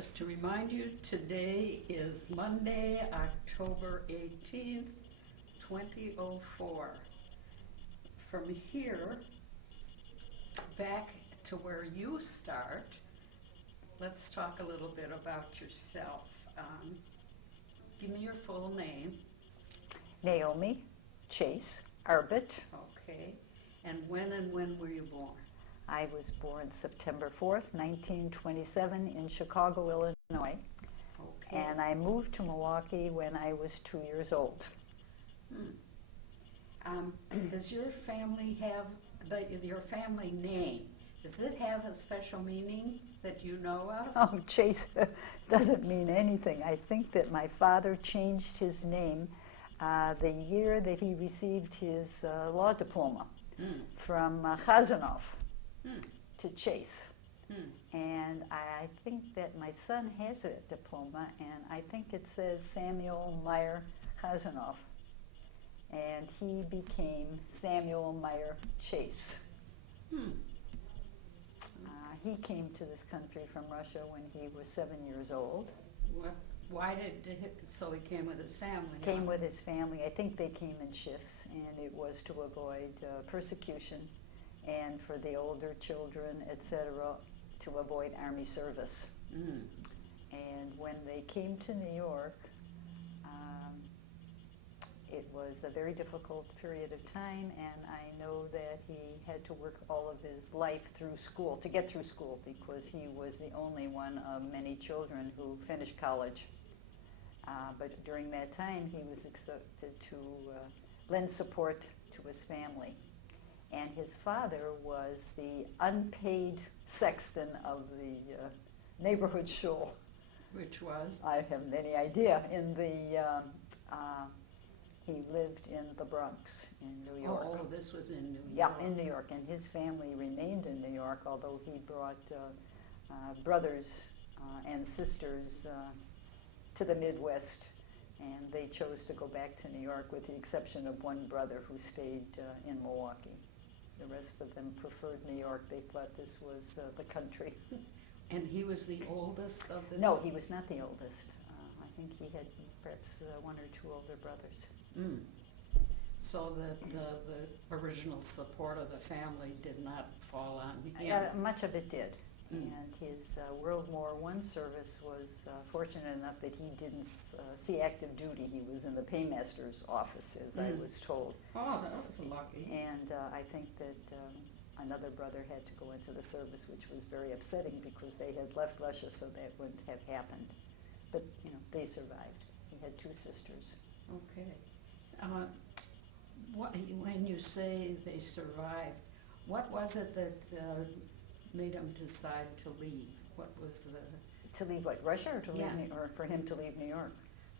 Just to remind you, today is Monday, October 18th, 2004. From here, back to where you start, let's talk a little bit about yourself. Give me your full name. Naomi Chase Arbit. Okay. And when were you born? I was born September 4th, 1927 in Chicago, Illinois. Okay. And I moved to Milwaukee when I was 2 years old. Does your family have, your family name, does it have a special meaning that you know of? Oh, Chase doesn't mean anything. I think that my father changed his name the year that he received his law diploma from Chazanov to Chase. And I think that my son has a diploma, and I think it says Samuel Meyer Chazanov. And he became Samuel Meyer Chase. He came to this country from Russia when he was 7 years old. So he came with his family? Came with his family. I think they came in shifts, and it was to avoid persecution and for the older children, etc., to avoid army service. And when they came to New York, it was a very difficult period of time, and I know that he had to work all of his life through school, to get through school, because he was the only one of many children who finished college. But during that time, he was expected to lend support to his family. And his father was the unpaid sexton of the neighborhood shul. Which was? I haven't any idea. He lived in the Bronx in New York. Oh, this was in New York. Yeah, in New York. And his family remained in New York, although he brought brothers and sisters to the Midwest. And they chose to go back to New York with the exception of one brother who stayed in Milwaukee. The rest of them preferred New York. They thought this was the country. And he was the oldest of this? No, he was not the oldest. I think he had perhaps one or two older brothers. So the original support of the family did not fall on him? Much of it did. And his World War I service was fortunate enough that he didn't see active duty. He was in the paymaster's office, as I was told. Oh, that was lucky. And I think that another brother had to go into the service, which was very upsetting because they had left Russia, so that wouldn't have happened. But, they survived. He had two sisters. Okay. When you say they survived, what was it that made him decide to leave? What was the... To leave what, Russia, or to leave or for him to leave New York?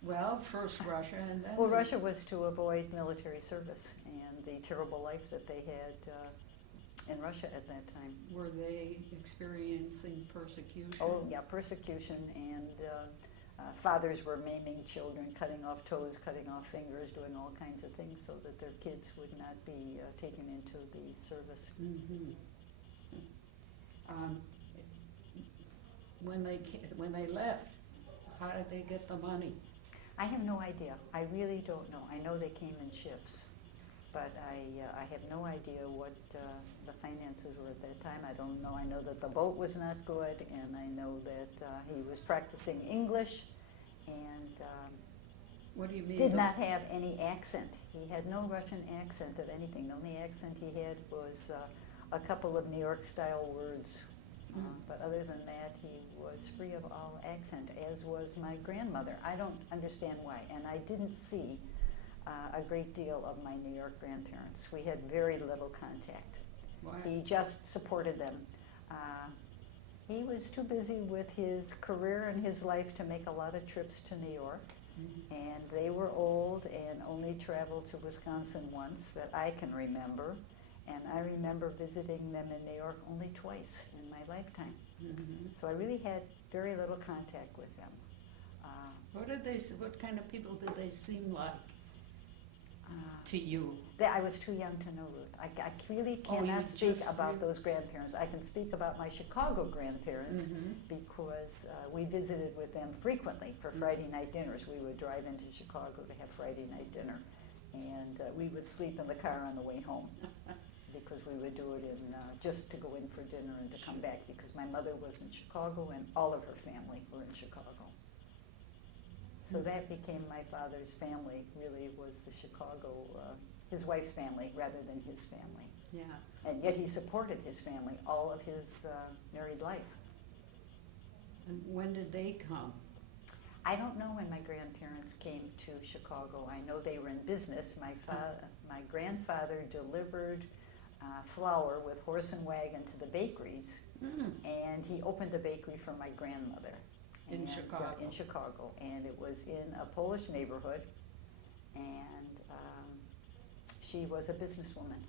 Well, first Russia and then... Well, Russia was to avoid military service and the terrible life that they had in Russia at that time. Were they experiencing persecution? Oh, yeah, persecution, and fathers were maiming children, cutting off toes, cutting off fingers, doing all kinds of things so that their kids would not be taken into the service. When they left, how did they get the money? I have no idea. I really don't know. I know they came in shifts, but I have no idea what the finances were at that time. I don't know. I know that the boat was not good, and I know that he was practicing English, and what do you mean? Did not have any accent. He had no Russian accent of anything. The only accent he had was a couple of New York-style words. But other than that, he was free of all accent, as was my grandmother. I don't understand why. And I didn't see a great deal of my New York grandparents. We had very little contact. Why? He just supported them. He was too busy with his career and his life to make a lot of trips to New York. And they were old and only traveled to Wisconsin once that I can remember. And I remember visiting them in New York only twice in my lifetime. So I really had very little contact with them. What kind of people did they seem like? to you? I was too young to know Ruth. I really Oh, you cannot speak just about really- those grandparents. I can speak about my Chicago grandparents Mhm. because we visited with them frequently for Mhm. Friday night dinners. We would drive into Chicago to have Friday night dinner, and we would sleep in the car on the way home because we would do it in just to go in for dinner and to come Sure. back because my mother was in Chicago and all of her family were in Chicago. So Mm. that became my father's family, really was the Chicago, his wife's family rather than his family. Yeah. And yet he supported his family all of his married life. And when did they come? I don't know when my grandparents came to Chicago. I know they were in business. My grandfather delivered flour with horse and wagon to the bakeries, Mm. and he opened a bakery for my grandmother. In Chicago. In Chicago, and it was in a Polish neighborhood, and she was a businesswoman,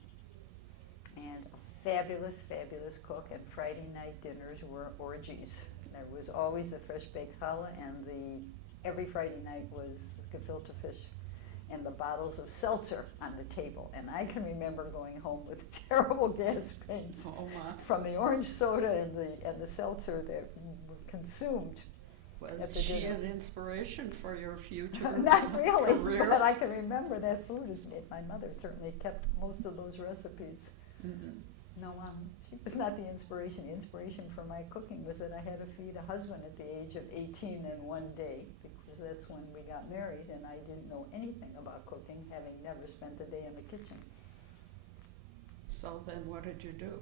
and a fabulous, fabulous cook, and Friday night dinners were orgies. There was always the fresh baked challah, and every Friday night was gefilte fish and the bottles of seltzer on the table, and I can remember going home with terrible gas pains Oh, my. from the orange soda and the seltzer that were consumed. At Was the she dinner. an inspiration for your future Not really, career? but I can remember that food. My mother certainly kept most of those recipes. Mhm. No, she was not the inspiration. The inspiration for my cooking was that I had to feed a husband at the age of 18 in one day, because that's when we got married, and I didn't know anything about cooking, having never spent a day in the kitchen. So then what did you do?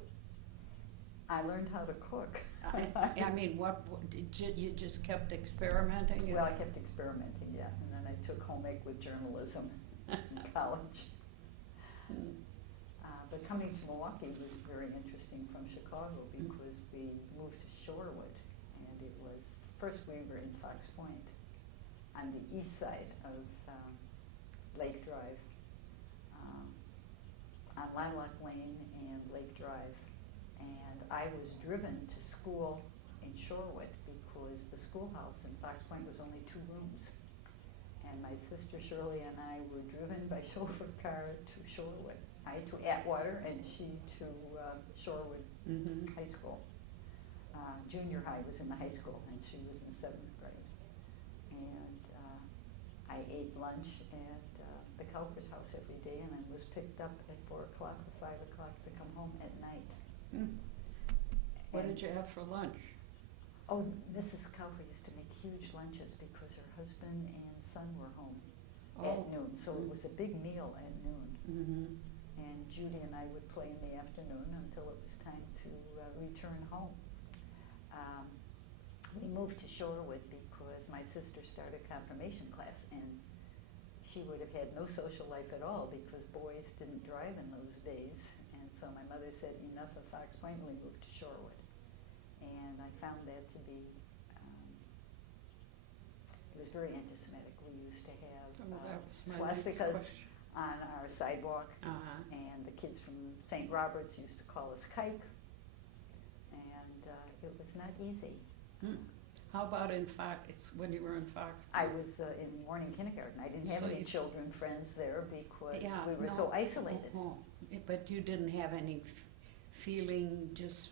I learned how to cook. I mean, what did you just kept experimenting? Well, I kept experimenting, yeah, and then I took home ec with journalism in college. Mm. But coming to Milwaukee was very interesting from Chicago because we moved to Shorewood, and it was, first we were in Fox Point on the east side of Lake Drive, on Lilac Lane and Lake Drive. And I was driven to school in Shorewood because the schoolhouse in Fox Point was only 2 rooms. And my sister Shirley and I were driven by chauffeur car to Shorewood. I to Atwater and she to Shorewood Mhm. High School. Junior high was in the high school and she was in 7th grade. And I ate lunch at the Cowper's house every day, and I was picked up at 4 o'clock or 5 o'clock to come home at night. Mm. What And- did you have for lunch? Oh, Mrs. Cowper used to make huge lunches because her husband and son were home at noon, so it was a big meal at noon. Mm-hmm. And Judy and I would play in the afternoon until it was time to return home. We moved to Shorewood because my sister started confirmation class, and she would have had no social life at all because boys didn't drive in those days. And so my mother said, enough of Fox Point, and we moved to Shorewood. And I found that to be, it was very anti-Semitic. We used to have That was my next swastikas question. on our sidewalk, Uh-huh. and the kids from St. Roberts used to call us kike, and it was not easy. Mm. How about in Fox, when you were in Fox? I was in morning kindergarten. I didn't have So any you- children friends there because Yeah, we were no. so isolated. Oh, but you didn't have any feeling just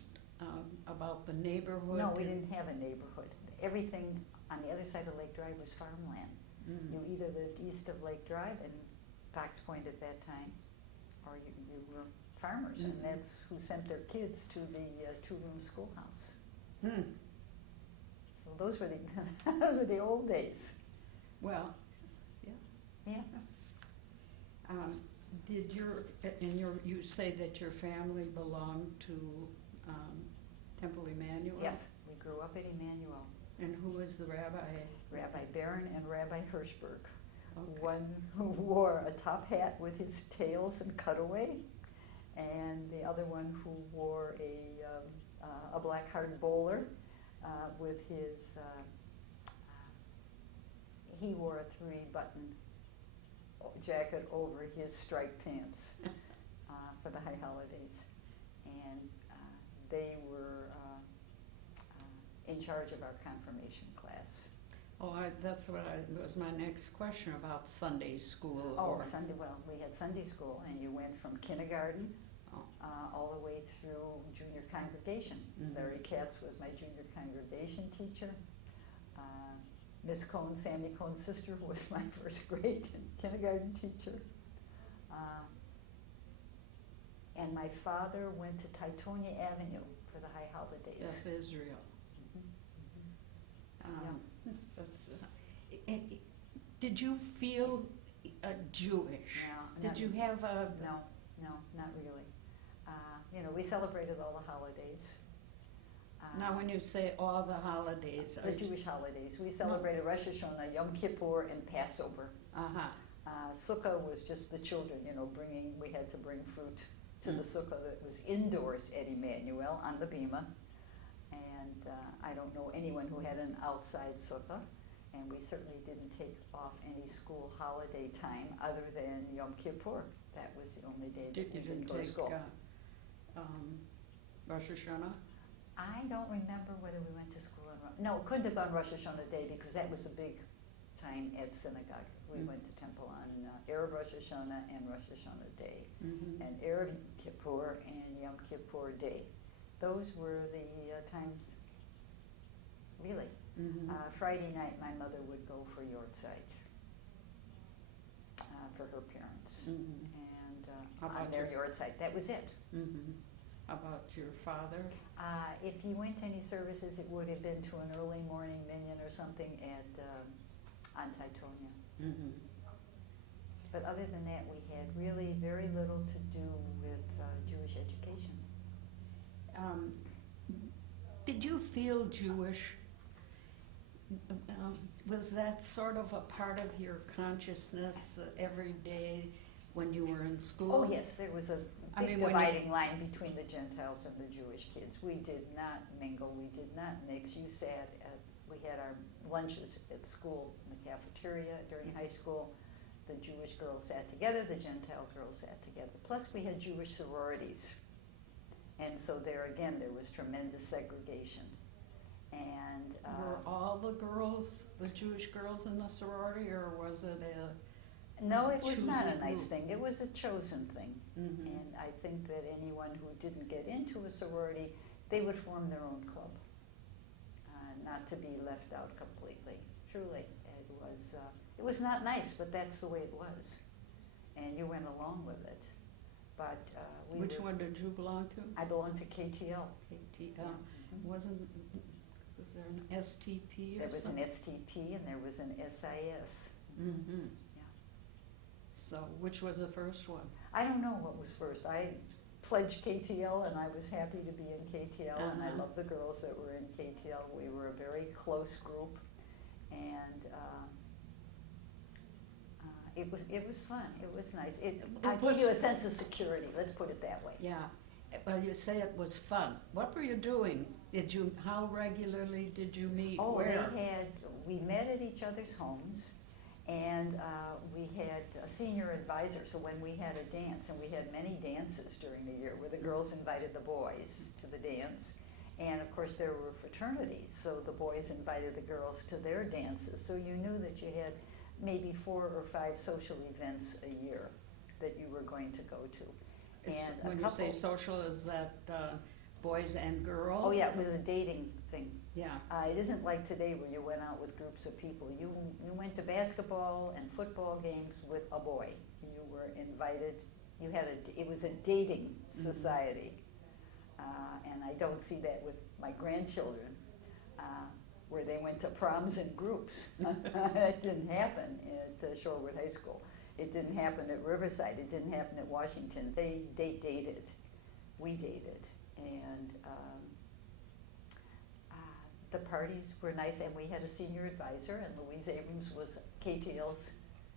about the neighborhood? No, we didn't have a neighborhood. Everything on the other side of Lake Drive was farmland. Mm. You either lived east of Lake Drive and Fox Point at that time, or you were farmers, Mhm. and that's who sent their kids to the 2-room schoolhouse. Hmm. So those were the those were the old days. Well, Yeah. did you say that your family belonged to Temple Emmanuel? Yes, we grew up at Emmanuel. And who was the rabbi? Rabbi Barron and Rabbi Hirschberg. Okay. One who wore a top hat with his tails and cutaway, and the other one who wore a black hard bowler with his, he wore a 3-button jacket over his striped pants for the high holidays. And they were in charge of our confirmation class. Oh, that's what was my next question about Sunday school Oh, or. Sunday, well, we had Sunday school, and you went from kindergarten Oh. all the way through junior congregation. Mhm. Larry Katz was my junior congregation teacher. Miss Cohn, Sammy Cohn's sister, was my first grade kindergarten teacher. And my father went to Titonia Avenue for the high holidays. Yes, Israel. That's, did you feel Jewish? No, Did you have a? No, not really. We celebrated all the holidays. Now, when you say all the holidays, The Jewish holidays. We celebrated Rosh Hashanah, Yom Kippur, and Passover. Uh-huh. Sukkah was just the children, we had to bring fruit to the sukkah that was indoors at Emmanuel on the bima. And I don't know anyone who had an outside sukkah. And we certainly didn't take off any school holiday time other than Yom Kippur. That was the only day that we didn't go to school. Rosh Hashanah? I don't remember whether we went to school on, no, it couldn't have gone Rosh Hashanah Day because that was a big time at synagogue. We went to temple on Erev Rosh Hashanah and Rosh Hashanah Day, Mm-hmm. and Erev Kippur and Yom Kippur Day. Those were the times, really. Mm-hmm. Friday night, my mother would go for Yortzeit for her parents, Mm-hmm. and How on about their your- Yortzeit, that was it. Mm-hmm. How about your father? If he went to any services, it would have been to an early morning minyan or something on Titonia. Mm-hmm. But other than that, we had really very little to do with Jewish education. Did you feel Jewish? Was that sort of a part of your consciousness every day when you were in school? Oh, yes, there was a I big mean, when you- dividing line between the Gentiles and the Jewish kids. We did not mingle, we did not mix. We had our lunches at school in the cafeteria during high school. The Jewish girls sat together, the Gentile girls sat together. Plus, we had Jewish sororities. And so there was tremendous segregation. And Were all the girls, the Jewish girls in the sorority, or was it a? no, it was not a choosy nice group? thing. It was a chosen thing. Mm-hmm. And I think that anyone who didn't get into a sorority, they would form their own club, not to be left out completely. Truly, it was not nice, but that's the way it was, and you went along with it. But Which one did you belong to? I belonged to KTL. KTL. Was there an STP or There was an something? STP and there was an SIS. Mm-hmm. Yeah. So which was the first one? I don't know what was first. I pledged KTL and I was happy to be in KTL, and I Uh-huh. loved the girls that were in KTL. We were a very close group, and it was fun. It was nice. It gave was you a sense of security. Let's put it that way. Yeah. Well, you say it was fun. What were you doing? How regularly did you meet? Oh, Where? we met at each other's homes, and we had a senior advisor. So when we had a dance, and we had many dances during the year where the girls invited the boys to the dance, and of course there were fraternities, so the boys invited the girls to their dances. So you knew that you had maybe 4 or 5 social events a year that you were going to go to. And a When you say couple- social, is that boys and girls? Oh yeah, it was a dating thing. Yeah. It isn't like today where you went out with groups of people. You went to basketball and football games with a boy. You were invited. It was a dating society, and I don't see that with my grandchildren, where they went to proms in groups. It didn't happen at Shorewood High School. It didn't happen at Riverside. It didn't happen at Washington. They dated. We dated, and the parties were nice. And we had a senior advisor, and Louise Abrams was KTL's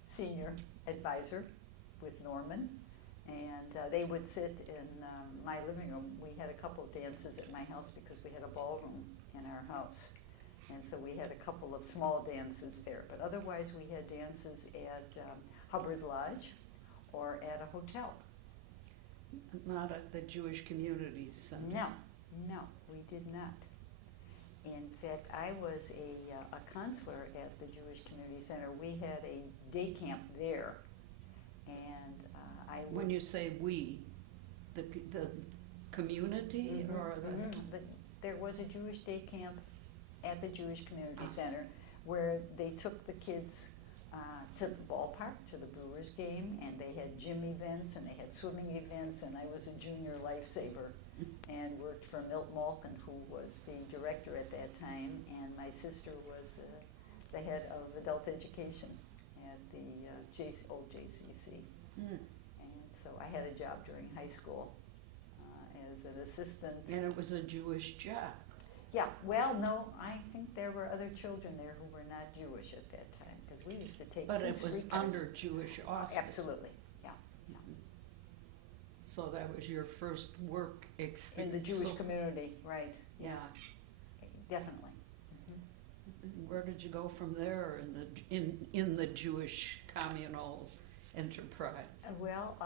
senior advisor with Norman. And they would sit in my living room. We had a couple of dances at my house because we had a ballroom in our house. And so we had a couple of small dances there. But otherwise, we had dances at Hubbard Lodge or at a hotel. Not at the Jewish Community Center. No, we did not. In fact, I was a counselor at the Jewish Community Center. We had a day camp there, and I When you say we, the community or the? There was a Jewish day camp at the Jewish Community Center where they took the kids to the ballpark, to the Brewers game, and they had gym events and they had swimming events, and I was a junior lifesaver and worked for Milt Malkin, who was the director at that time, and my sister was the head of adult education at the old JCC. And so I had a job during high school as an assistant. And it was a Jewish job. Yeah, well, no, I think there were other children there who were not Jewish at that time, because we used to take But it peace was streetcars. under Jewish auspices. Absolutely, yeah. So that was your first work In experience. the Jewish community, right, Yeah. definitely. Where did you go from there in the Jewish communal enterprise? Well,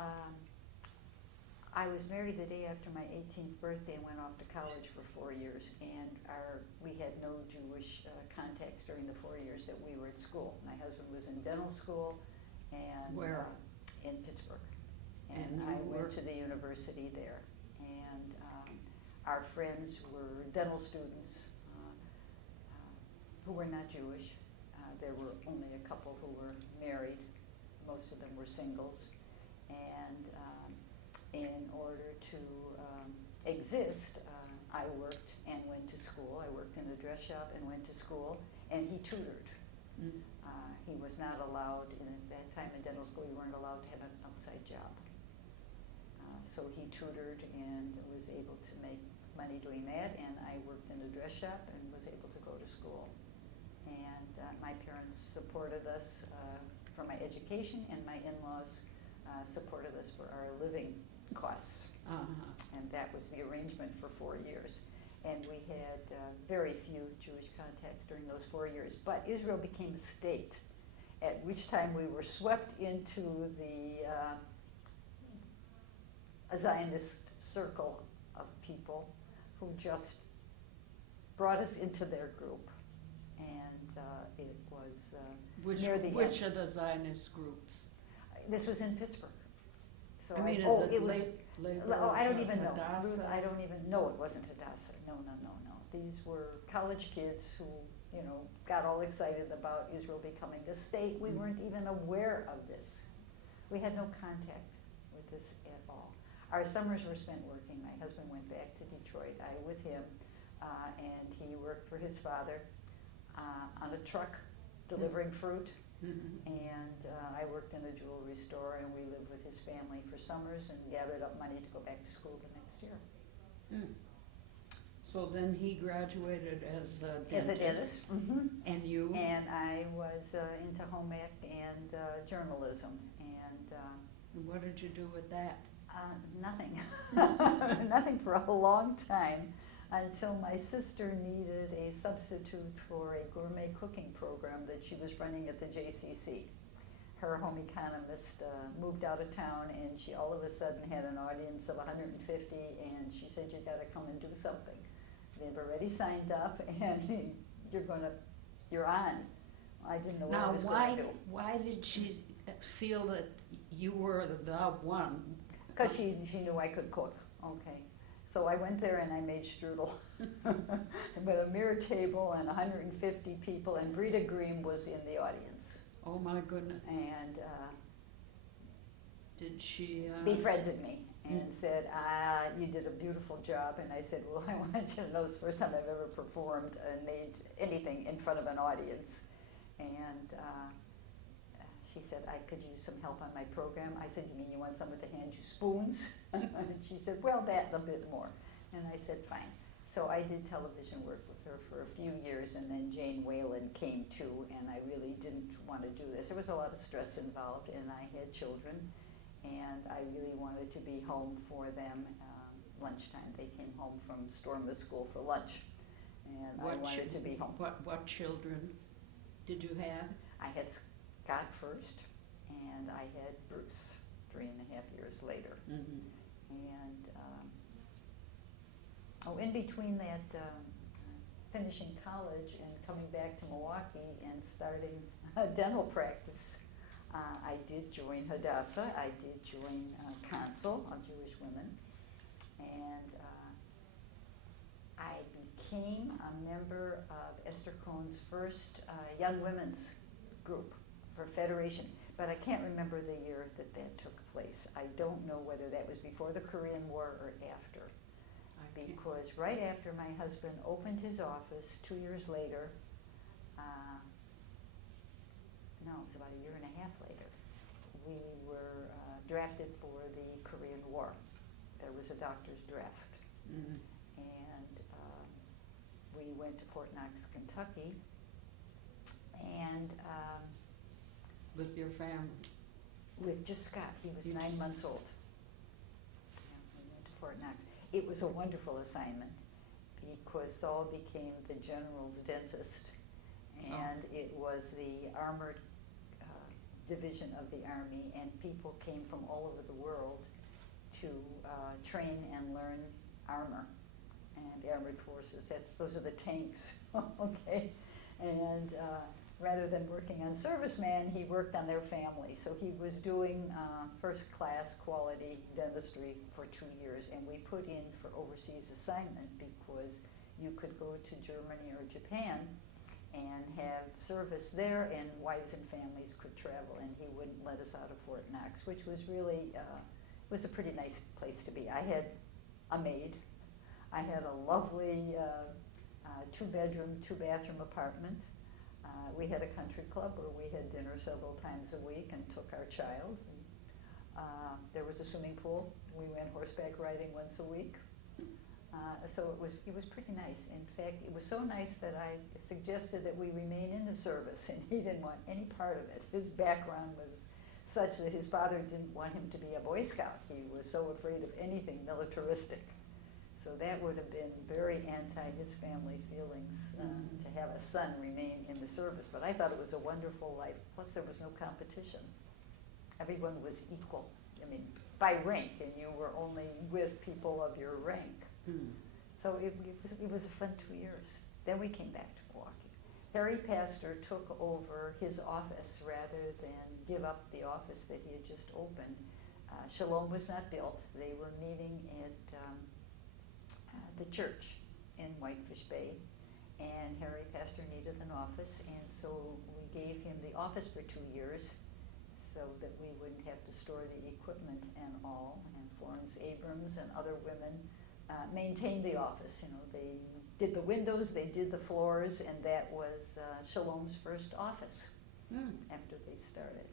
I was married the day after my 18th birthday and went off to college for 4 years, and we had no Jewish contacts during the 4 years that we were at school. My husband was in dental school, and Where? In Pittsburgh, And and you I were- went to the university there. And our friends were dental students who were not Jewish. There were only a couple who were married. Most of them were singles, and in order to exist, I worked and went to school. I worked in a dress shop and went to school, and he tutored. He was not allowed, and at that time in dental school, you weren't allowed to have an outside job. So he tutored and was able to make money doing that, and I worked in a dress shop and was able to go to school. And my parents supported us for my education, and my in-laws supported us for our living costs. And that was the arrangement for 4 years. And we had very few Jewish contacts during those 4 years. But Israel became a state, at which time we were swept into the a Zionist circle of people who just brought us into their group. And it was near the Which end. of the Zionist groups? This was in Pittsburgh. So I mean, is oh, it was, labor? I don't even know. Hadassah? I don't even know. It wasn't Hadassah. No. These were college kids who, got all excited about Israel becoming a state. We weren't even aware of this. We had no contact with this at all. Our summers were spent working. My husband went back to Detroit. I with him, and he worked for his father on a truck delivering fruit. And I worked in a jewelry store, and we lived with his family for summers and gathered up money to go back to school the next year. So then he graduated as a dentist. As a dentist. And you? And I was into home ec and journalism. And what did you do with that? nothing. Nothing for a long time, until my sister needed a substitute for a gourmet cooking program that she was running at the JCC. Her home economist moved out of town, and she all of a sudden had an audience of 150, and she said, "You gotta come and do something. They've already signed up, and you're on." I didn't know what I was going to do. Why did she feel that you were the one? Because she knew I could cook. Okay. So I went there and I made strudel with a mirror table and 150 people, and Brita Green was in the audience. Oh my goodness. And did she befriended me and said, "You did a beautiful job." And I said, "Well, I want you to know it's the first time I've ever performed and made anything in front of an audience." And she said, "I could use some help on my program." I said, "You mean you want someone to hand you spoons?" And she said, "Well, that and a bit more." And I said, "Fine." So I did television work with her for a few years, and then Jane Whalen came too, and I really didn't want to do this. There was a lot of stress involved, and I had children, and I really wanted to be home for them lunchtime. They came home from Stormouth School for lunch, and I wanted to be home. What children did you have? I had Scott first, and I had Bruce 3.5 years later. And in between finishing college and coming back to Milwaukee and starting a dental practice. I did join Hadassah, I did join Council of Jewish Women, and I became a member of Esther Cohen's first Young Women's group for Federation, but I can't remember the year that that took place. I don't know whether that was before the Korean War or after, because right after my husband opened his office 2 years later, no, it was about a year and a half later, we were drafted for the Korean War. There was a doctor's draft. Mm. And we went to Fort Knox, Kentucky, and With your family? with just Scott. He was You 9 just- months old. Yeah, we went to Fort Knox. It was a wonderful assignment because Saul became the general's dentist, and it was the armored division of the Army, and people came from all over the world to train and learn armor and armored forces. Those are the tanks, okay? And rather than working on servicemen, he worked on their family. So he was doing first-class quality dentistry for 2 years, and we put in for overseas assignment because you could go to Germany or Japan and have service there, and wives and families could travel, and he wouldn't let us out of Fort Knox, which was really, was a pretty nice place to be. I had a maid. I had a lovely 2-bedroom, 2-bathroom apartment. We had a country club where we had dinner several times a week and took our child. There was a swimming pool. We went horseback riding once a week. So it was pretty nice. In fact, it was so nice that I suggested that we remain in the service, and he didn't want any part of it. His background was such that his father didn't want him to be a Boy Scout. He was so afraid of anything militaristic. So that would have been very anti his family feelings to have a son remain in the service. But I thought it was a wonderful life. Plus, there was no competition. Everyone was equal. I mean, by rank, and you were only with people of your rank. Mm. So it was a fun 2 years. Then we came back to Milwaukee. Harry Pastor took over his office rather than give up the office that he had just opened. Shalom was not built. They were meeting at the church in Whitefish Bay, and Harry Pastor needed an office, and so we gave him the office for 2 years so that we wouldn't have to store the equipment and all. And Florence Abrams and other women maintained the office. You know, they did the windows, they did the floors, and that was Shalom's first office after they started.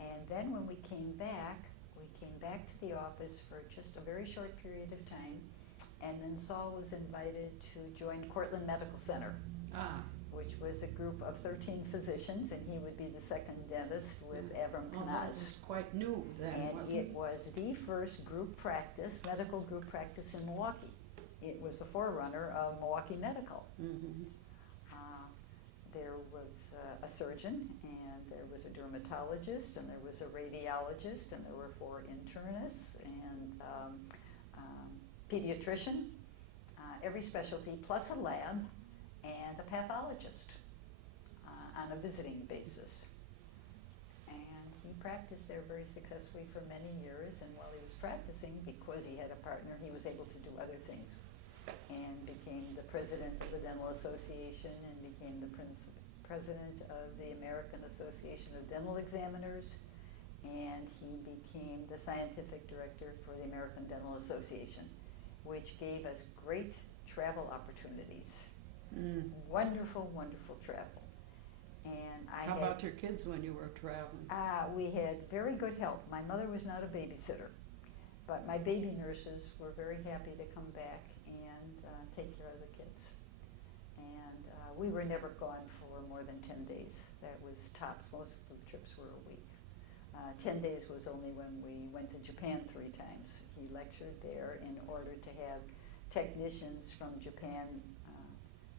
And then when we came back to the office for just a very short period of time, and then Saul was invited to join Cortland Medical Center, which was a group of 13 physicians, and he would be the second dentist with Avram Well, that Kanaz. was quite new then, And wasn't it was the first group practice, medical group practice in Milwaukee. It was the forerunner of Milwaukee Medical. Mm-hmm. There was a surgeon, and there was a dermatologist, and there was a radiologist, and there were 4 internists, and pediatrician, every specialty, plus a lab, and a pathologist on a visiting basis. And he practiced there very successfully for many years, and while he was practicing, because he had a partner, he was able to do other things, and became the president of the Dental Association, and became the president of the American Association of Dental Examiners, and he became the scientific director for the American Dental Association, which gave us great travel opportunities. Wonderful, wonderful travel. And How about your kids when you were traveling? we had very good help. My mother was not a babysitter, but my baby nurses were very happy to come back and take care of the kids. And we were never gone for more than 10 days. That was tops. Most of the trips were a week. 10 days was only when we went to Japan 3 times. He lectured there in order to have technicians from Japan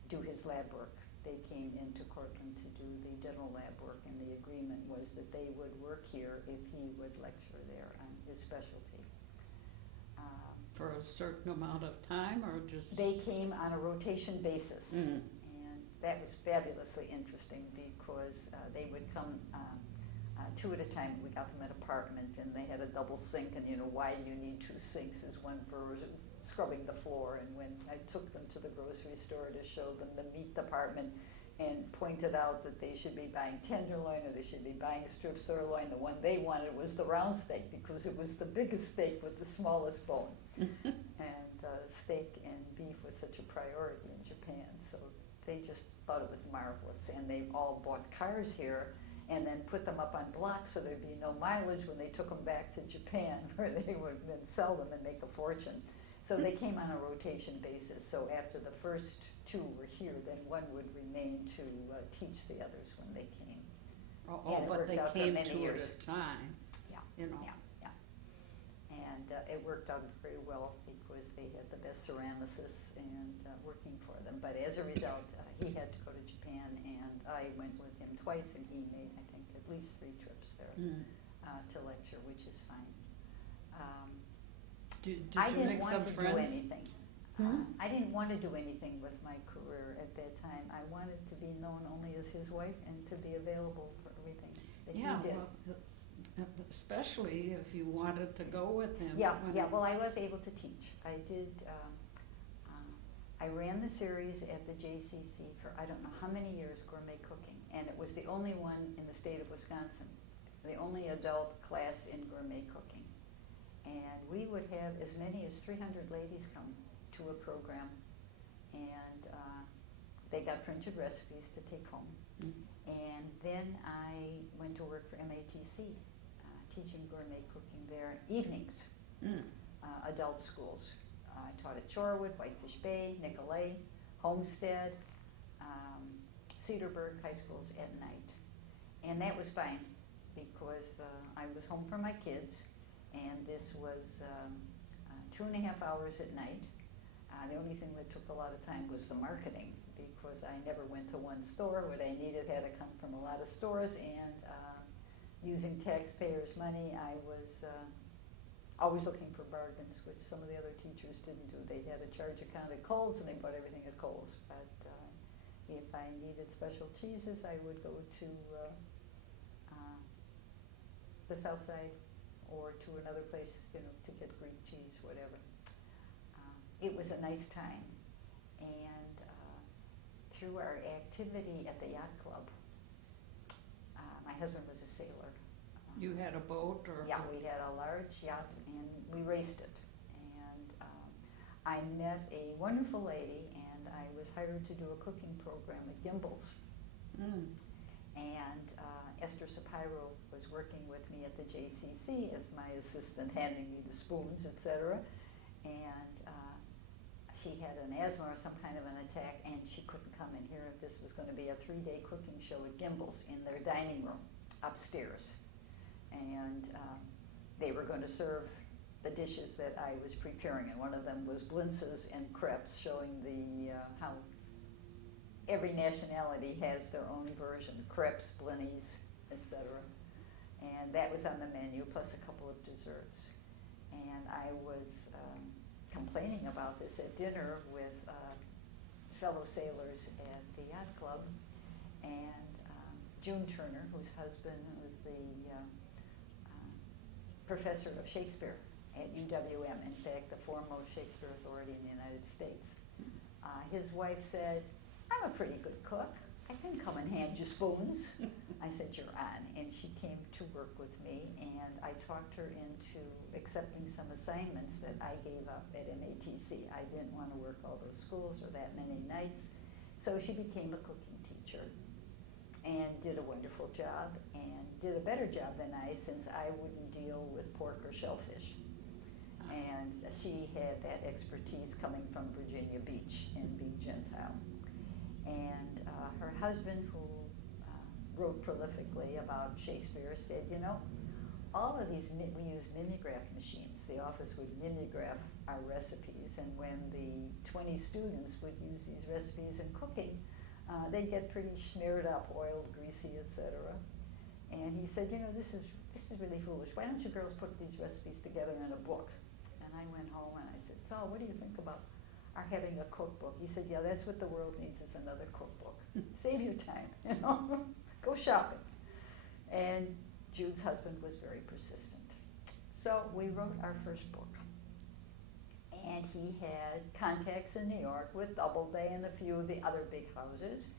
do his lab work. They came into Cortland to do the dental lab work, and the agreement was that they would work here if he would lecture there on his specialty. For a certain amount of time, or just? They came on a rotation basis. Mm. And that was fabulously interesting because they would come two at a time. We got them an apartment, and they had a double sink, and why do you need two sinks? Is one for scrubbing the floor. And when I took them to the grocery store to show them the meat department and pointed out that they should be buying tenderloin or they should be buying strip sirloin, the one they wanted was the round steak because it was the biggest steak with the smallest bone. And steak and beef was such a priority in Japan, so they just thought it was marvelous. And they all bought cars here and then put them up on blocks so there'd be no mileage when they took them back to Japan, where they would then sell them and make a fortune. So they came on a rotation basis. So after the first two were here, then one would remain to teach the others when they came. Oh, but they came two at a time. Yeah. You know. Yeah. And it worked out very well because they had the best ceramicists and working for them. But as a result, he had to go to Japan, and I went with him twice, and he made, I think, at least 3 trips there to lecture, which is fine. Did I you didn't make want some to friends? do anything. I didn't want to do anything with my career at that time. I wanted to be known only as his wife and to be available for everything that he did. Well, especially if you wanted to go with him. Yeah. Well, I was able to teach. I did. I ran the series at the JCC for I don't know how many years, gourmet cooking, and it was the only one in the state of Wisconsin, the only adult class in gourmet cooking. And we would have as many as 300 ladies come to a program, and they got printed recipes to take home. And then I went to work for MATC, teaching gourmet cooking there evenings, adult schools. I taught at Shorewood, Whitefish Bay, Nicolay, Homestead, Cedarburg high schools at night. And that was fine because I was home for my kids, and this was 2.5 hours at night. The only thing that took a lot of time was the marketing, because I never went to one store. What I needed had to come from a lot of stores, and using taxpayers' money, I was always looking for bargains, which some of the other teachers didn't do. They had a charge account at Kohl's, and they bought everything at Kohl's. But if I needed special cheeses, I would go to the South Side or to another place, to get Greek cheese, whatever. It was a nice time. And through our activity at the yacht club, my husband was a sailor. You had a boat, or? Yeah, we had a large yacht, and we raced it. And I met a wonderful lady, and I was hired to do a cooking program at Gimbel's. And Esther Sapiro was working with me at the JCC as my assistant, handing me the spoons, etc. And she had an asthma or some kind of an attack, and she couldn't come in here. This was going to be a 3-day cooking show at Gimbel's in their dining room upstairs. And they were going to serve the dishes that I was preparing, and one of them was blintzes and crepes, showing the how every nationality has their own version, crepes, blinnies, etc. And that was on the menu, plus a couple of desserts. And I was complaining about this at dinner with fellow sailors at the yacht club, and June Turner, whose husband was the professor of Shakespeare at UWM, in fact, the foremost Shakespeare authority in the United States. His wife said, "I'm a pretty good cook. I can come and hand you spoons." I said, "You're on." And she came to work with me, and I talked her into accepting some assignments that I gave up at MATC. I didn't want to work all those schools or that many nights. So she became a cooking teacher and did a wonderful job, and did a better job than I, since I wouldn't deal with pork or shellfish. And she had that expertise coming from Virginia Beach and being Gentile. And her husband, who wrote prolifically about Shakespeare, said, all of these, we use mimeograph machines. The office would mimeograph our recipes, and when the 20 students would use these recipes in cooking, they'd get pretty smeared up, oiled, greasy, etc. And he said, this is really foolish. Why don't you girls put these recipes together in a book? And I went home and I said, so what do you think about our having a cookbook? He said, yeah, that's what the world needs, is another cookbook. Save your time, you know, go shopping. And Jude's husband was very persistent. So we wrote our first book. And he had contacts in New York with Doubleday and a few of the other big houses.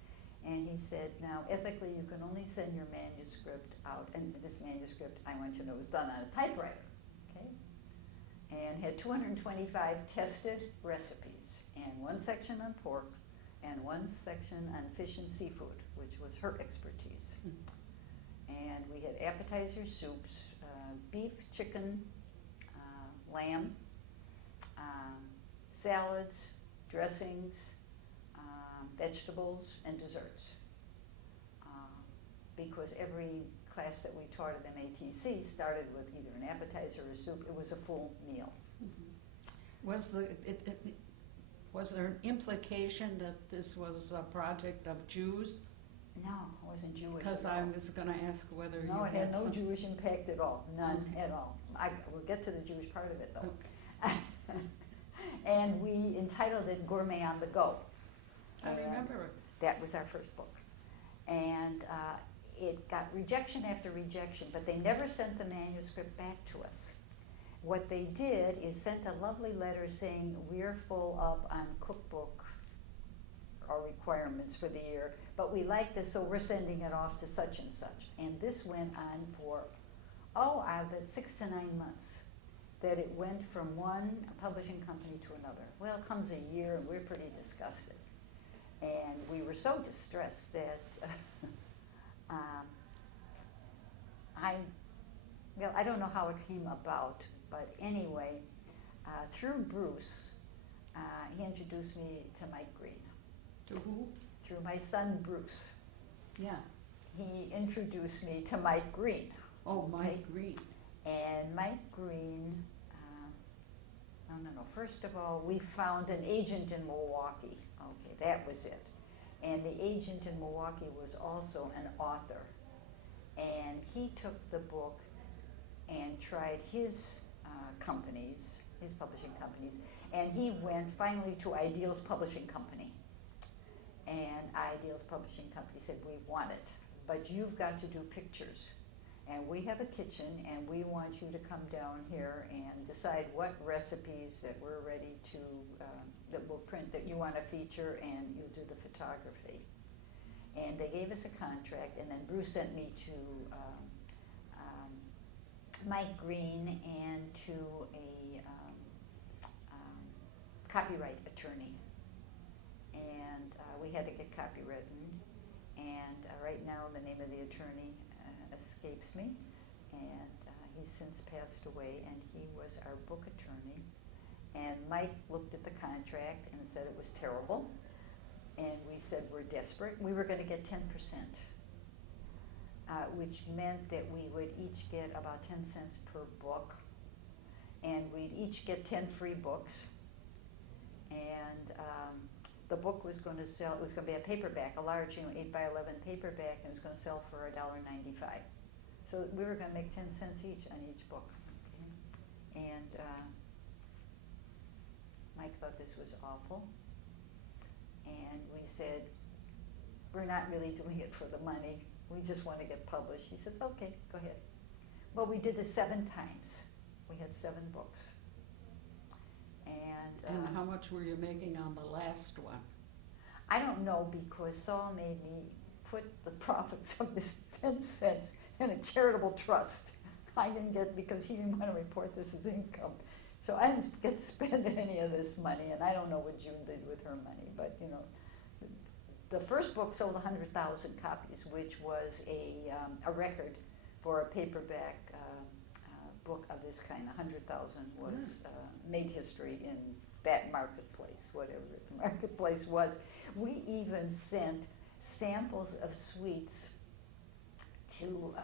And he said, now, ethically, you can only send your manuscript out. And this manuscript, I want you to know, was done on a typewriter, okay? And had 225 tested recipes, and one section on pork, and one section on fish and seafood, which was her expertise. And we had appetizer soups, beef, chicken, lamb, salads, dressings, vegetables, and desserts. Because every class that we taught at MATC started with either an appetizer or soup. It was a full meal. Was there an implication that this was a project of Jews? No, it wasn't Jewish. Because I was going to ask whether you No, it had no some... Jewish impact at all. None at all. We'll get to the Jewish part of it, though. And we entitled it Gourmet on the Go. I remember it. That was our first book. And it got rejection after rejection, but they never sent the manuscript back to us. What they did is sent a lovely letter saying, we're full up on cookbook or requirements for the year, but we like this, so we're sending it off to such and such. And this went on for, about 6 to 9 months, that it went from one publishing company to another. Well, it comes a year, and we're pretty disgusted. And we were so distressed that I don't know how it came about, but anyway, through Bruce, he introduced me to Mike Green. To who? Through my son, Bruce. Yeah. He introduced me to Mike Green. Oh, Mike Green. And Mike Green, first of all, we found an agent in Milwaukee. Okay, that was it. And the agent in Milwaukee was also an author. And he took the book and tried his companies, his publishing companies, and he went finally to Ideals Publishing Company. And Ideals Publishing Company said, we want it, but you've got to do pictures. And we have a kitchen, and we want you to come down here and decide what recipes that we're ready to, that we'll print, that you want to feature, and you'll do the photography. And they gave us a contract, and then Bruce sent me to Mike Green and to a copyright attorney. And we had to get copywritten. And right now the name of the attorney escapes me. And he's since passed away, and he was our book attorney. And Mike looked at the contract and said it was terrible. And we said, we're desperate. We were going to get 10%. Which meant that we would each get about 10 cents per book, and we'd each get 10 free books, and the book was going to sell, it was going to be a paperback, a large 8 by 11 paperback, and it was going to sell for $1.95. So we were going to make 10 cents each on each book. Okay? And Mike thought this was awful, and we said, we're not really doing it for the money. We just want to get published. He says, okay, go ahead. Well, we did this 7 times. We had 7 books. And how much were you making on the last one? I don't know, because Saul made me put the profits of this 10 cents in a charitable trust. I didn't get, because he didn't want to report this as income. So I didn't get to spend any of this money, and I don't know what June did with her money, but you know. The first book sold 100,000 copies, which was a record for a paperback book of this kind. 100,000 was made history in that marketplace, whatever the marketplace was. We even sent samples of sweets to,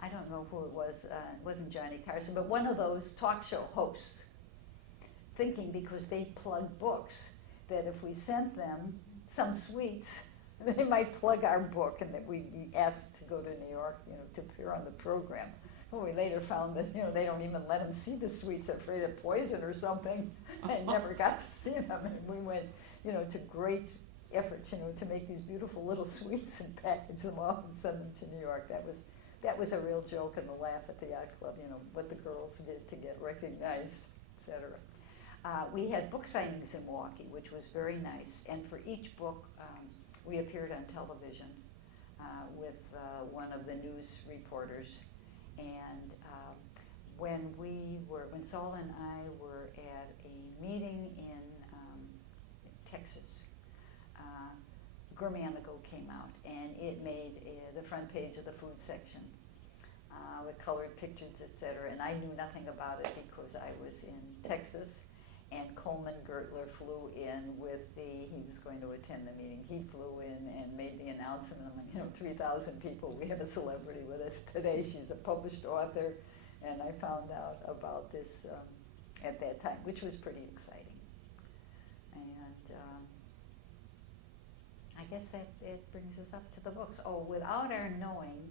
I don't know who it was, it wasn't Johnny Carson, but one of those talk show hosts, thinking because they plug books, that if we sent them some sweets, they might plug our book, and that we'd be asked to go to New York, you know, to appear on the program. Well, we later found that, they don't even let them see the sweets, they're afraid of poison or something. I never got to see them, and we went, to great efforts, to make these beautiful little sweets and package them off and send them to New York. That was a real joke and a laugh at the yacht club, what the girls did to get recognized, etc. We had book signings in Milwaukee, which was very nice, and for each book, we appeared on television with one of the news reporters. And when Saul and I were at a meeting in Texas, Gourmet on the Go came out, and it made the front page of the food section with colored pictures, etc. And I knew nothing about it because I was in Texas, and Coleman Gertler flew in he was going to attend the meeting. He flew in and made the announcement. I'm like, 3,000 people, we have a celebrity with us today. She's a published author. And I found out about this at that time, which was pretty exciting. And I guess that it brings us up to the books. Oh, without our knowing,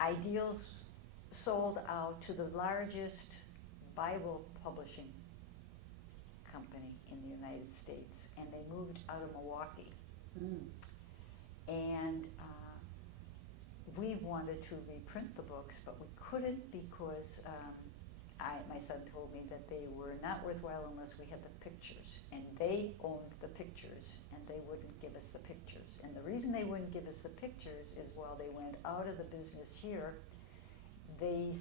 Ideals sold out to the largest Bible publishing company in the United States, and they moved out of Milwaukee. And we wanted to reprint the books, but we couldn't because my son told me that they were not worthwhile unless we had the pictures, and they owned the pictures, and they wouldn't give us the pictures. And the reason they wouldn't give us the pictures is while they went out of the business here, they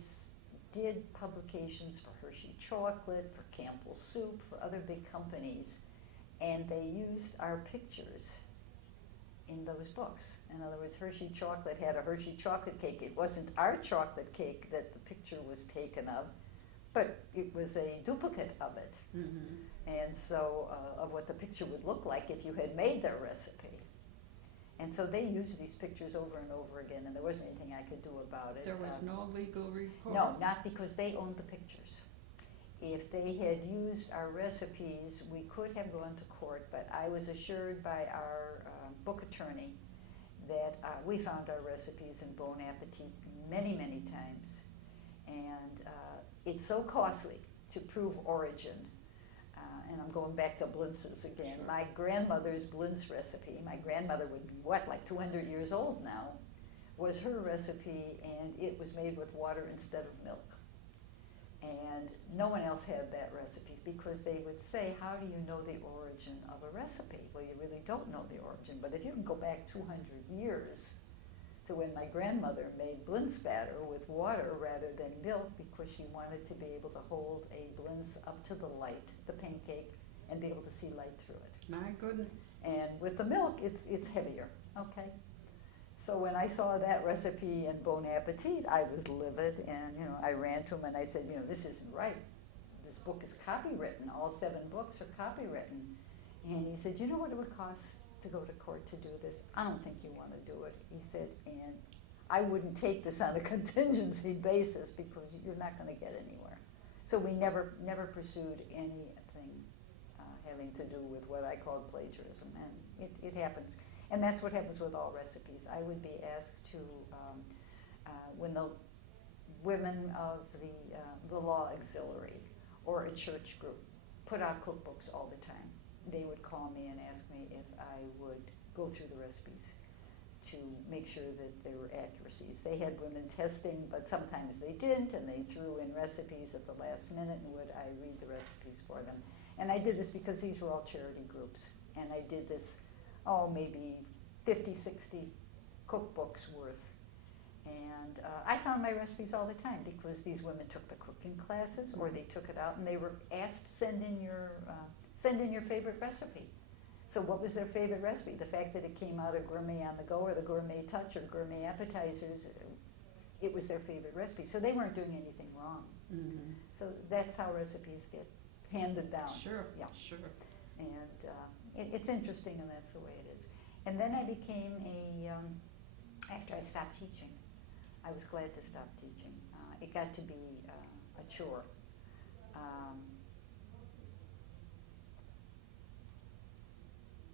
did publications for Hershey Chocolate, for Campbell Soup, for other big companies, and they used our pictures in those books. In other words, Hershey Chocolate had a Hershey chocolate cake. It wasn't our chocolate cake that the picture was taken of, but it was a duplicate of it. And so of what the picture would look like if you had made their recipe. And so they used these pictures over and over again, and there wasn't anything I could do about it. There was no legal report? No, not because they owned the pictures. If they had used our recipes, we could have gone to court, but I was assured by our book attorney that we found our recipes in Bon Appetit many, many times. And it's so costly to prove origin. And I'm going back to Blintz's again. Sure. My grandmother's Blintz recipe, my grandmother would be, like 200 years old now, was her recipe, and it was made with water instead of milk. And no one else had that recipe because they would say, how do you know the origin of a recipe? Well, you really don't know the origin, but if you can go back 200 years to when my grandmother made Blintz batter with water rather than milk because she wanted to be able to hold a Blintz up to the light, the pancake, and be able to see light through it. My goodness. And with the milk, it's heavier, okay? So when I saw that recipe in Bon Appetit, I was livid, and I ran to him and I said, this isn't right. This book is copywritten. All 7 books are copywritten. And he said, you know what it would cost to go to court to do this? I don't think you want to do it. He said, and I wouldn't take this on a contingency basis because you're not going to get anywhere. So we never pursued anything having to do with what I called plagiarism, and it happens. And that's what happens with all recipes. I would be asked to, when the women of the Law Auxiliary or a church group put out cookbooks all the time, they would call me and ask me if I would go through the recipes to make sure that there were accuracies. They had women testing, but sometimes they didn't, and they threw in recipes at the last minute, and would I read the recipes for them. And I did this because these were all charity groups, and I did this, maybe 50, 60 cookbooks worth. And I found my recipes all the time because these women took the cooking classes, or they took it out, and they were asked, send in your favorite recipe. So what was their favorite recipe? The fact that it came out of Gourmet on the Go or the Gourmet Touch or Gourmet Appetizers, it was their favorite recipe. So they weren't doing anything wrong. Mm-hmm. So that's how recipes get handed down. Sure, Yeah. sure. And it's interesting, and that's the way it is. And then I became after I stopped teaching, I was glad to stop teaching. It got to be a chore.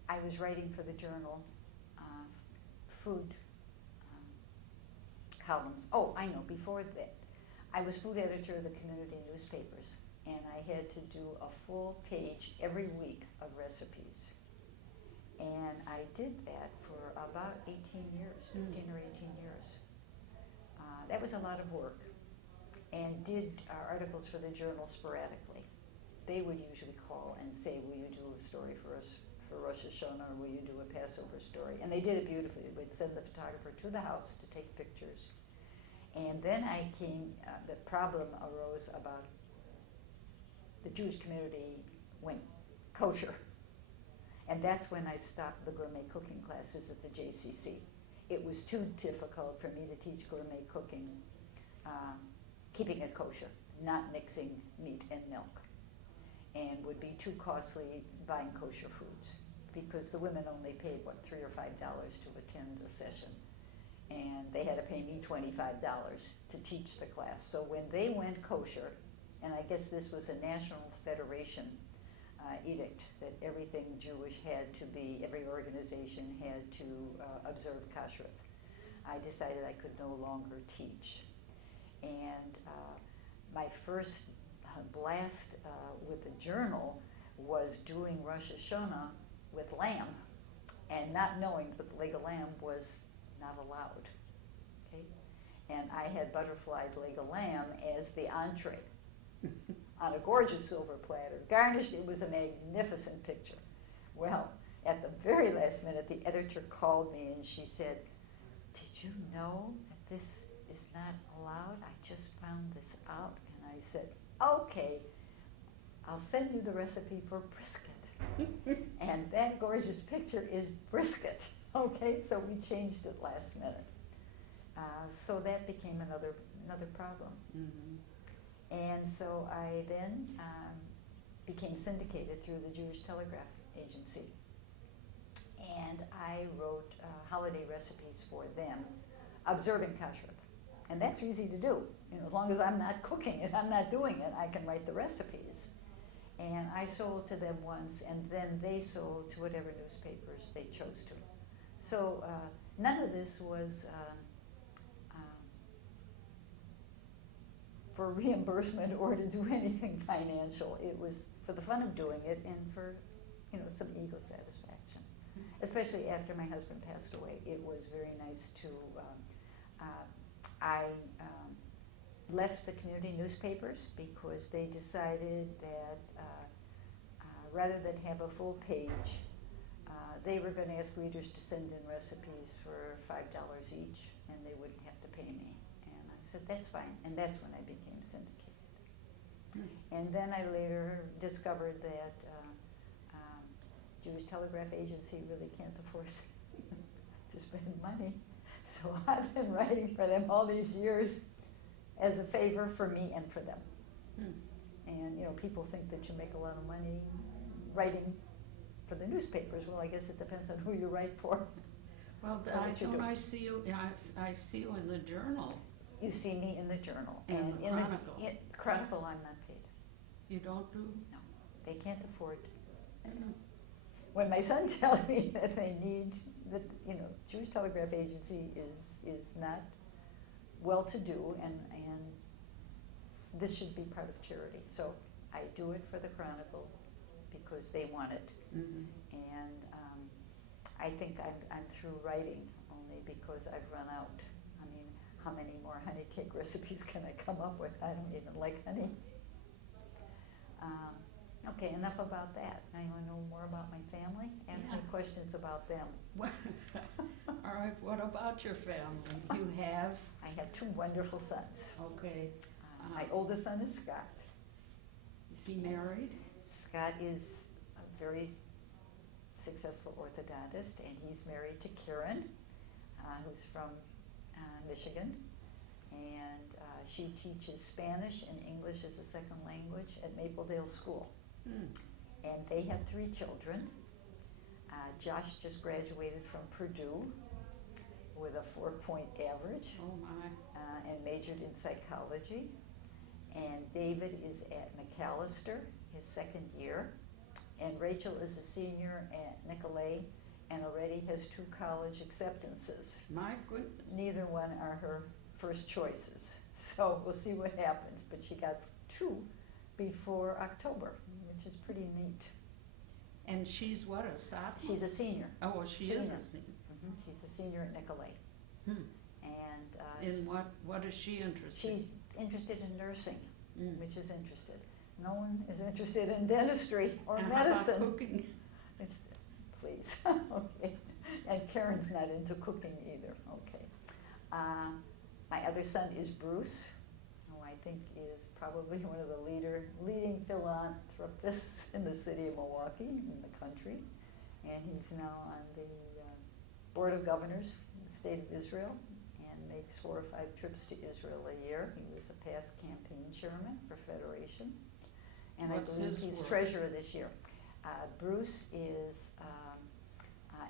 I was writing for the journal food columns. Oh, I know, before that, I was food editor of the community newspapers, and I had to do a full page every week of recipes. And I did that for about 18 years, 15 or 18 years. That was a lot of work, and did articles for the journal sporadically. They would usually call and say, will you do a story for us for Rosh Hashanah, or will you do a Passover story? And they did it beautifully. They would send the photographer to the house to take pictures. And then the problem arose about the Jewish community went kosher. And that's when I stopped the gourmet cooking classes at the JCC. It was too difficult for me to teach gourmet cooking, keeping it kosher, not mixing meat and milk, and would be too costly buying kosher foods, because the women only paid, $3 or $5 to attend a session, and they had to pay me $25 to teach the class. So when they went kosher, and I guess this was a national federation edict that everything Jewish had to be, every organization had to observe kashrut, I decided I could no longer teach. And my first blast with the journal was doing Rosh Hashanah with lamb, and not knowing that the leg of lamb was not allowed. Okay? And I had butterflied leg of lamb as the entree on a gorgeous silver platter, garnished. It was a magnificent picture. Well, at the very last minute, the editor called me and she said, did you know that this is not allowed? I just found this out. And I said, okay, I'll send you the recipe for brisket. And that gorgeous picture is brisket. Okay, so we changed it last minute. So that became another problem. Mm-hmm. And so I then became syndicated through the Jewish Telegraph Agency. And I wrote holiday recipes for them, observing kashrut. And that's easy to do. As long as I'm not cooking it, I'm not doing it, I can write the recipes. And I sold to them once, and then they sold to whatever newspapers they chose to. So none of this was for reimbursement or to do anything financial. It was for the fun of doing it and for, some ego satisfaction. Especially after my husband passed away, it was very nice to. I left the community newspapers because they decided that rather than have a full page, they were going to ask readers to send in recipes for $5 each, and they wouldn't have to pay me. And I said, that's fine. And that's when I became syndicated. And then I later discovered that Jewish Telegraph Agency really can't afford to spend money. So I've been writing for them all these years as a favor for me and for them. And people think that you make a lot of money writing for the newspapers. Well, I guess it depends on who you write for. Well, I see you. I see you in the journal. You see me in the journal And the Chronicle. Chronicle, I'm not paid. You don't do? No, they can't afford. When my son tells me that they need that, Jewish Telegraph Agency is not well-to-do, and this should be part of charity. So I do it for the Chronicle because they want it, and I think I'm through writing only because I've run out. I mean, how many more honey cake recipes can I come up with? I don't even like honey. Okay, enough about that. Now you want to know more about my family? Ask me questions about them. All right, what about your family? You have? I have two wonderful sons. Okay. My oldest son is Scott. Is he married? Scott is a very successful orthodontist, and he's married to Karen, who's from Michigan. And she teaches Spanish and English as a second language at Mapledale School. And they have 3 children. Josh just graduated from Purdue with a 4-point average. Oh my. And majored in psychology. And David is at McAllister, his 2nd year. And Rachel is a senior at Nicolay and already has 2 college acceptances. My goodness. Neither one are her first choices. So we'll see what happens. But she got 2 before October, which is pretty neat. And she's what, a sophomore? She's a senior. Oh, well, she is a Senior. senior. She's a senior at Nicolay. Hmm. And In what is she interested in? she's interested in nursing, Mm. which is interested. No one is interested in dentistry or And how about medicine. cooking? It's- Please, okay. And Karen's not into cooking either, okay. My other son is Bruce, who I think is probably one of the leading philanthropists in the city of Milwaukee, in the country. And he's now on the Board of Governors in the state of Israel and makes 4 or 5 trips to Israel a year. He was a past campaign chairman for Federation. And What's I believe his he's work? treasurer this year. Bruce is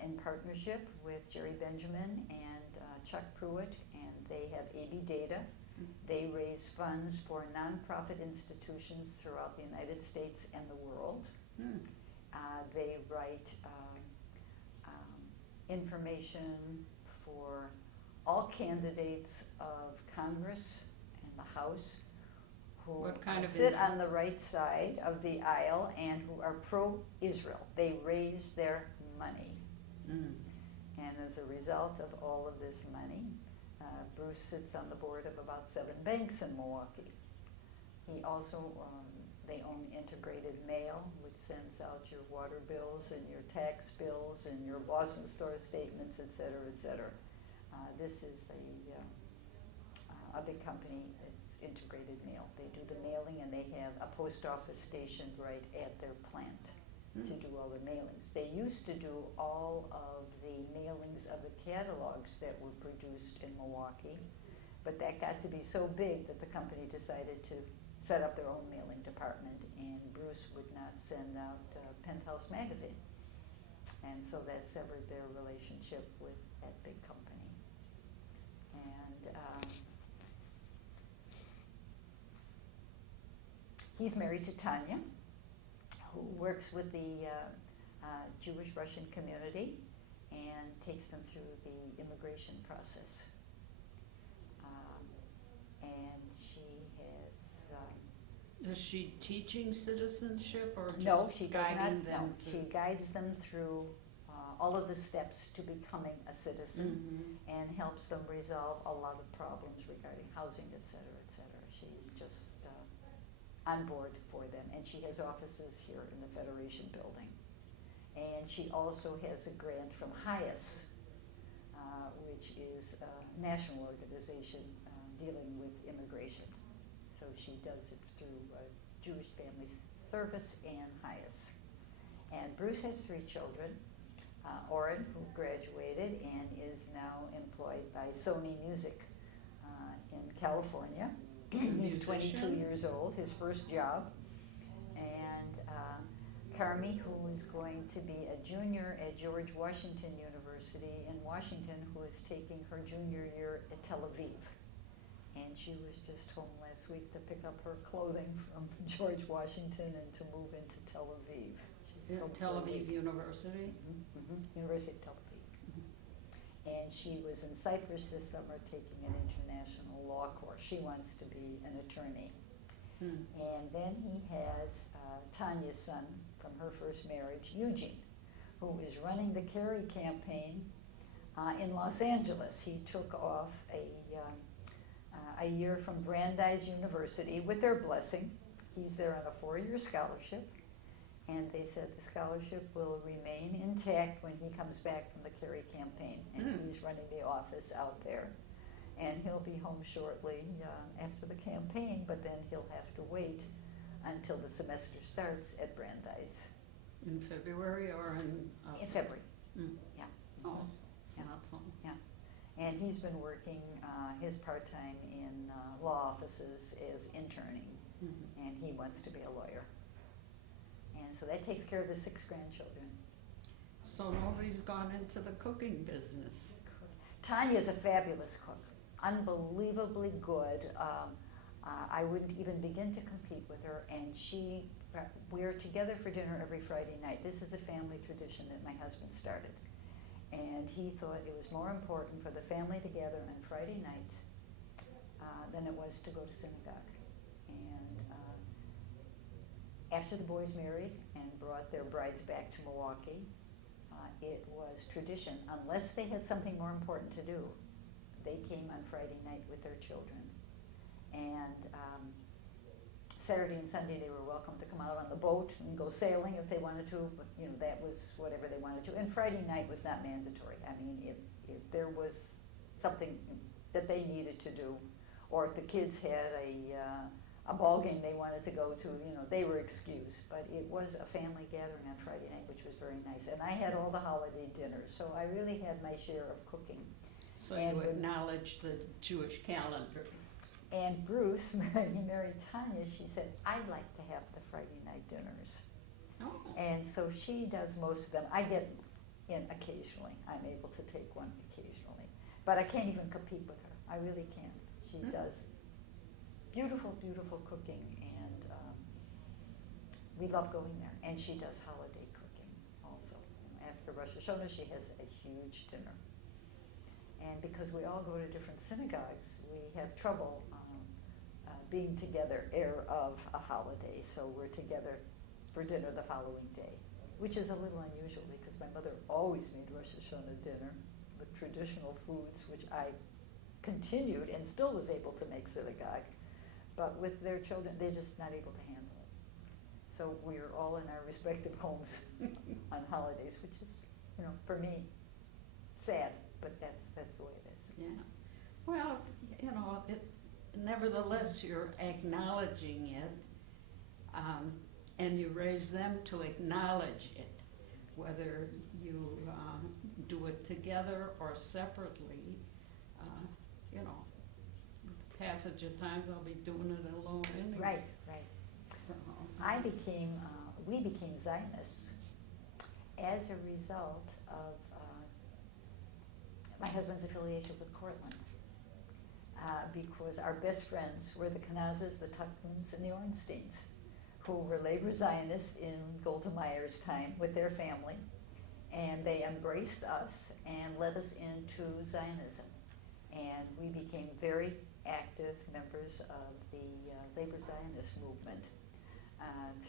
in partnership with Jerry Benjamin and Chuck Pruitt, and they have AB Data. Mm. They raise funds for nonprofit institutions throughout the United States and the world. Hmm. They write information for all candidates of Congress and the House who What kind of sit info? on the right side of the aisle and who are pro-Israel. They raise their money. Mm. And as a result of all of this money, Bruce sits on the board of about 7 banks in Milwaukee. He also, they own Integrated Mail, which sends out your water bills and your tax bills and your Boston store statements, et cetera, et cetera. This is a big company. It's Integrated Mail. They do the mailing, and they have a post office stationed right at their plant to do all the mailings. They used to do all of the mailings of the catalogs that were produced in Milwaukee, but that got to be so big that the company decided to set up their own mailing department, and Bruce would not send out Penthouse magazine. And so that severed their relationship with that big company. And he's married to Tanya, who works with the Jewish Russian community and takes them through the immigration process. And she has Is she teaching citizenship or just no, she does guiding not. them No, to? she guides them through all of the steps to becoming a citizen Mhm. and helps them resolve a lot of problems regarding housing, et cetera, et cetera. She's just on board for them, and she has offices here in the Federation Building. And she also has a grant from HIAS, which is a national organization dealing with immigration. So she does it through Jewish Family Service and HIAS. And Bruce has 3 children. Oren, who graduated and is now employed by Sony Music in California. He's 22 Musician? years old, his first job. And Carmi, who is going to be a junior at George Washington University in Washington, who is taking her junior year at Tel Aviv. And she was just home last week to pick up her clothing from George Washington and to move into Tel Aviv. She's home Tel for a Aviv week. University? University of Tel Aviv. And she was in Cyprus this summer taking an international law course. She wants to be an attorney. Hmm. And then he has Tanya's son from her first marriage, Eugene, who is running the Kerry campaign in Los Angeles. He took off a year from Brandeis University with their blessing. He's there on a 4-year scholarship. And they said the scholarship will remain intact when he comes back from the Kerry campaign. And he's running the office out there. And he'll be home shortly after the campaign, but then he'll have to wait until the semester starts at Brandeis. In February or In February. Mm. Yeah. Oh, it's Yeah. not so. And he's been working his part-time in law offices as interning, Mhm. and he wants to be a lawyer. And so that takes care of the 6 grandchildren. So nobody's gone into the cooking business. Tanya's a fabulous cook, unbelievably good. I wouldn't even begin to compete with her, and we're together for dinner every Friday night. This is a family tradition that my husband started. And he thought it was more important for the family to gather on Friday night than it was to go to synagogue. And after the boys married and brought their brides back to Milwaukee, it was tradition, unless they had something more important to do. They came on Friday night with their children. And Saturday and Sunday they were welcome to come out on the boat and go sailing if they wanted to, but you know, that was whatever they wanted to. And Friday night was not mandatory. I mean, if there was something that they needed to do, or if the kids had a ball game they wanted to go to, you know, they were excused. But it was a family gathering on Friday night, which was very nice. And I had all the holiday dinners, so I really had my share of cooking. So And you acknowledge the Jewish calendar. And Bruce, when he married Tanya, she said, I'd like to have the Friday night dinners. Oh. And so she does most of them. I get in occasionally. I'm able to take one occasionally. But I can't even compete with her. I really can't. She does beautiful, beautiful cooking, and we love going there. And she does holiday cooking also. After Rosh Hashanah, she has a huge dinner. And because we all go to different synagogues, we have trouble being together ere of a holiday. So we're together for dinner the following day, which is a little unusual because my mother always made Rosh Hashanah dinner with traditional foods, which I continued and still was able to make synagogue. But with their children, they're just not able to handle it. So we're all in our respective homes on holidays, which is, you know, for me, sad. But that's the way it is. Yeah. Well, you know, nevertheless, you're acknowledging it, and you raise them to acknowledge it, whether you do it together or separately. You know, with the passage of time, they'll be doing it alone anyway. Right, right. So, We became Zionists as a result of my husband's affiliation with Cortland, because our best friends were the Knazes, the Tuckmans, and the Ornsteins, who were labor Zionists in Golda Meir's time with their family, and they embraced us and led us into Zionism. And we became very active members of the labor Zionist movement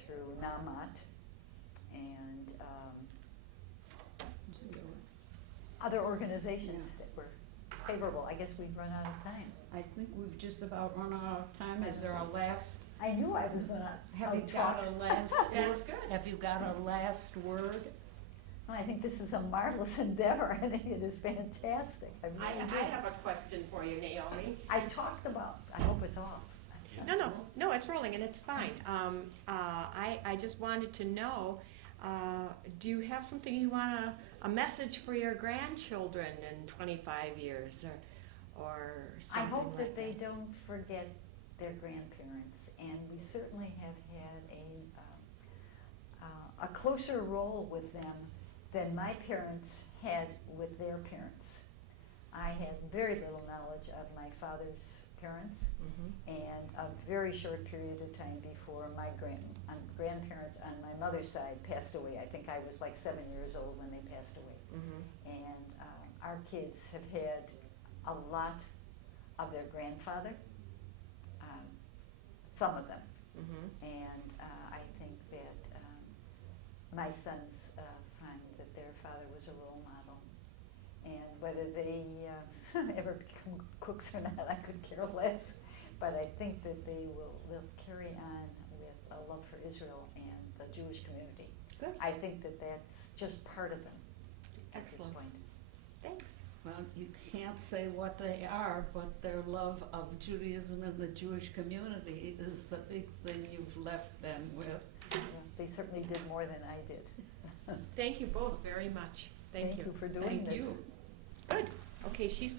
through Namat and other organizations that were favorable. I guess we've run out of time. I think we've just about run out of time. Is there a last? I knew I was going to Have you got a last? That's good. Have you got a last word? I think this is a marvelous endeavor. I think it is fantastic. I really do. I have a question for you, Naomi. I talked about, I hope it's off. No, it's rolling and it's fine. I just wanted to know, do you have something you want a message for your grandchildren in 25 years or I something hope that like they don't forget their grandparents, and we certainly have had a closer role with them than my parents had with their parents. I had very little knowledge of my father's parents, and a very short period of time before my grandparents on my mother's side passed away. I think I was like 7 years old when they passed away. And our kids have had a lot of their grandfather, some of them. And I think that my sons find that their father was a role model. And whether they ever become cooks or not, I could care less. But I think that they'll carry on with a love for Israel and the Jewish community. Good. I think that that's just part of them. Excellent. At this point. Thanks. Well, you can't say what they are, but their love of Judaism and the Jewish community is the big thing you've left them with. Yeah, they certainly did more than I did. Thank you both very much. Thank you. For doing this. Thank you. Good. Okay, she's